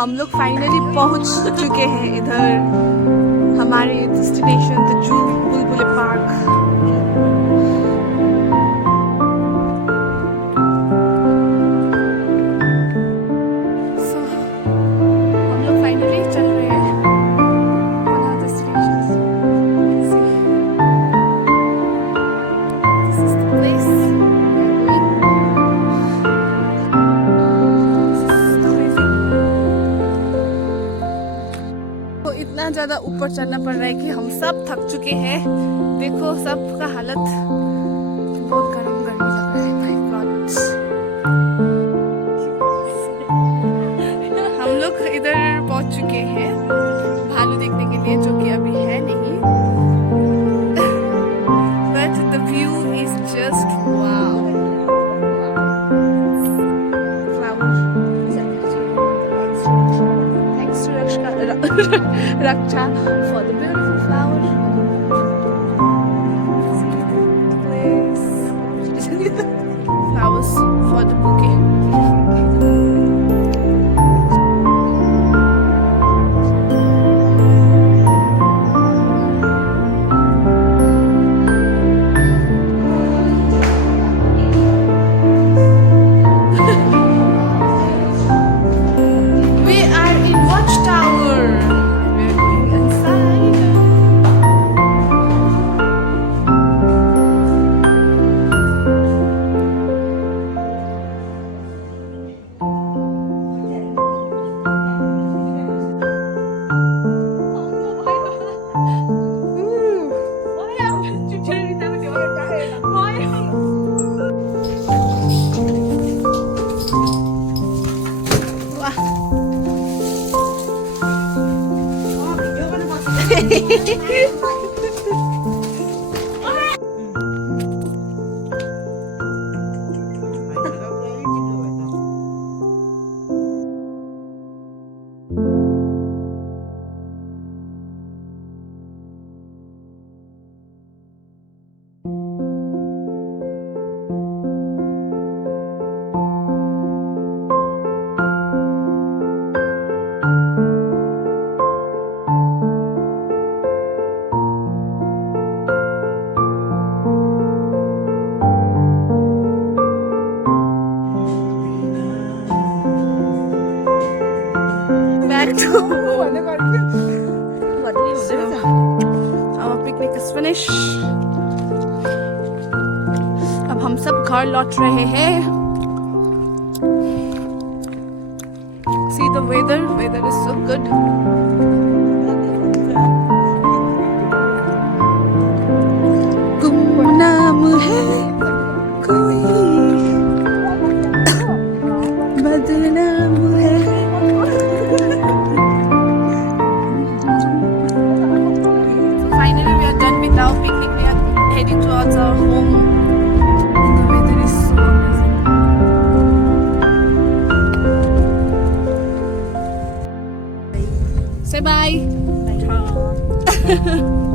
हम लोग फाइनली पहुंच चुके हैं इधर हमारे destination the zoo Bulbul park. हम लोग फाइनली चल रहे हैं on our destinations. See, this is the place we are going. तो इतना ज़्यादा ऊपर चढ़ना पड़ रहा है कि हम सब थक चुके हैं। देखो सबका हालत बहुत गर्मी लग रहा है। My God. हम लोग इधर पहुंच चुके हैं भालू देखने के लिए, जो कि अभी है नहीं। But the view is just wow. Thanks to Raksha for the beautiful flower. Flowers for the bouquet. We are in Watchtower. We're going inside. Back to home. So, our picnic is finished. अब हम सब घर लौट रहे हैं। See the weather is so good. गुमनाम है कोई बदनाम है। Finally, we are done with our picnic. We are heading towards our home. And the weather is so amazing. Say bye. Bye.